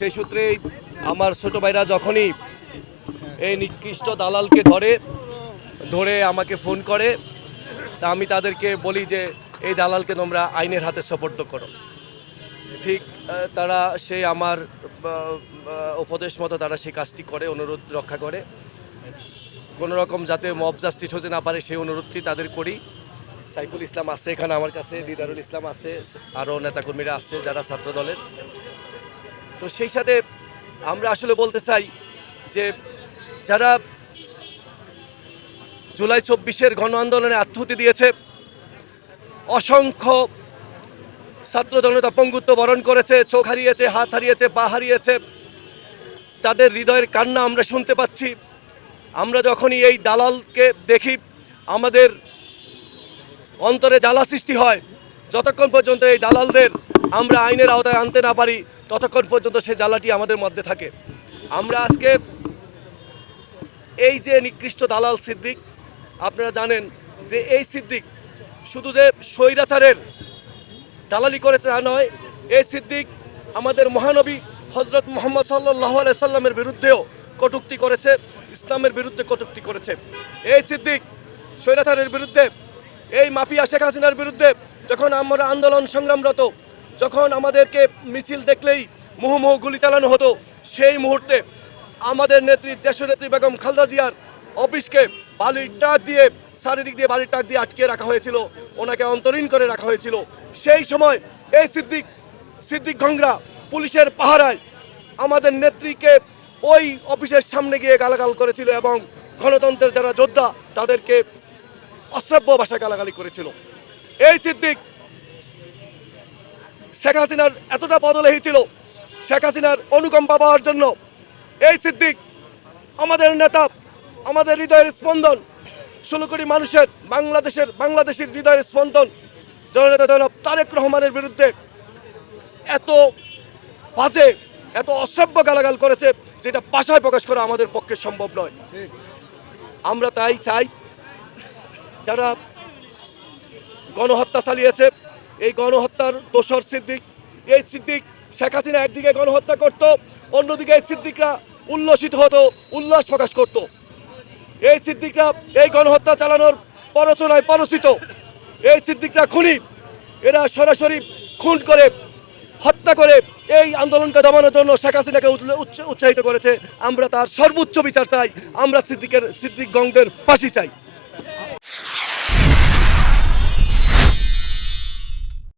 সেই সূত্রেই আমার ছোট ভাইরা যখনই এই নিকৃষ্ট দালালকে ধরে ধরে আমাকে ফোন করে, তা আমি তাদেরকে বলি যে, এই দালালকে তোমরা আইনের হাতে সোপর্দ করো। ঠিক তারা সেই আমার উপদেশ মতো তারা সেই কাজটি করে, অনুরোধ রক্ষা করে। কোনো রকম যাতে মব জাস্টিস হতে না পারে সেই অনুরোধটি তাদের করি। সাইফুল ইসলাম আছে এখানে আমার কাছে, দিদারুল ইসলাম আছে, আরও নেতাকর্মীরা আছে যারা ছাত্র দলের তো সেই সাথে আমরা আসলে বলতে চাই যে যারা জুলাই চব্বিশের গণ আন্দোলনে আত্মহতি দিয়েছে, অসংখ্য ছাত্র জনতা পঙ্গুত্ব বরণ করেছে, চোখ হারিয়েছে, হাত হারিয়েছে, পা হারিয়েছে। তাদের হৃদয়ের কান্না আমরা শুনতে পাচ্ছি। আমরা যখনই এই দালালকে দেখি, আমাদের অন্তরে জ্বালা সৃষ্টি হয়। যতক্ষণ পর্যন্ত এই দালালদের আমরা আইনের আওতায় আনতে না পারি, ততক্ষণ পর্যন্ত সে জ্বালাটি আমাদের মধ্যে থাকে। আমরা আজকে এই যে নিকৃষ্ট দালাল সিদ্দিক, আপনারা জানেন যে এই সিদ্দিক শুধু যে স্বৈরাচারের দালালি করেছে তা নয়, এই সিদ্দিক আমাদের মহানবী হজরত মোহাম্মদ সাল্লাহ সাল্লামের বিরুদ্ধেও কটুক্তি করেছে, ইসলামের বিরুদ্ধে কটুক্তি করেছে। এই সিদ্দিক স্বৈরাচারের বিরুদ্ধে, এই মাফিয়া শেখ হাসিনার বিরুদ্ধে যখন আমরা আন্দোলন সংগ্রামরত যখন আমাদেরকে মিছিল দেখলেই মুহুমুহু গুলি চালানো হতো, সেই মুহূর্তে আমাদের নেত্রী, দেশনেত্রী বেগম খালদা জিয়ার অফিসকে বালির টাক দিয়ে, চারিদিক দিয়ে বালির টাক দিয়ে আটকে রাখা হয়েছিল, ওনাকে অন্তরীণ করে রাখা হয়েছিল। সেই সময় এই সিদ্দিক সিদ্দিক গংরা পুলিশের পাহারায় আমাদের নেত্রীকে ওই অফিসের সামনে গিয়ে গালাগাল করেছিল এবং গণতন্ত্রের যারা যোদ্ধা, তাদেরকে অশ্রাব্য ভাষায় গালাগালি করেছিল। এই সিদ্দিক শেখ হাসিনার এতটা বদলেই ছিল শেখ হাসিনার অনুকম্পা পাওয়ার জন্য। এই সিদ্দিক, আমাদের নেতা, আমাদের হৃদয়ের স্পন্দন, ষোলো কোটি মানুষের বাংলাদেশের বাংলাদেশের হৃদয়ের স্পন্দন। জননেতা জনাব তারেক রহমানের বিরুদ্ধে এত বাজে, এত অসভ্য গালাগাল করেছে, যেটা ভাষায় প্রকাশ করা আমাদের পক্ষে সম্ভব নয়। আমরা তাই চাই, যারা গণহত্যা চালিয়েছে এই গণহত্যার দোসর সিদ্দিক, এই সিদ্দিক শেখ হাসিনা একদিকে গণহত্যা করত, অন্যদিকে এই সিদ্দিকরা উল্লসিত হতো, উল্লাস প্রকাশ করত। এই সিদ্দিকরা এই গণহত্যা চালানোর পরচনায় পরচিত। এই সিদ্দিকরা খুনি, এরা সরাসরি খুন করে, হত্যা করে এই আন্দোলনকে দমানোর জন্য শেখ হাসিনাকে উৎসাহিত করেছে। আমরা তার সর্বোচ্চ বিচার চাই, আমরা সিদ্দিকের, সিদ্দিক গংদের ফাঁসি চাই।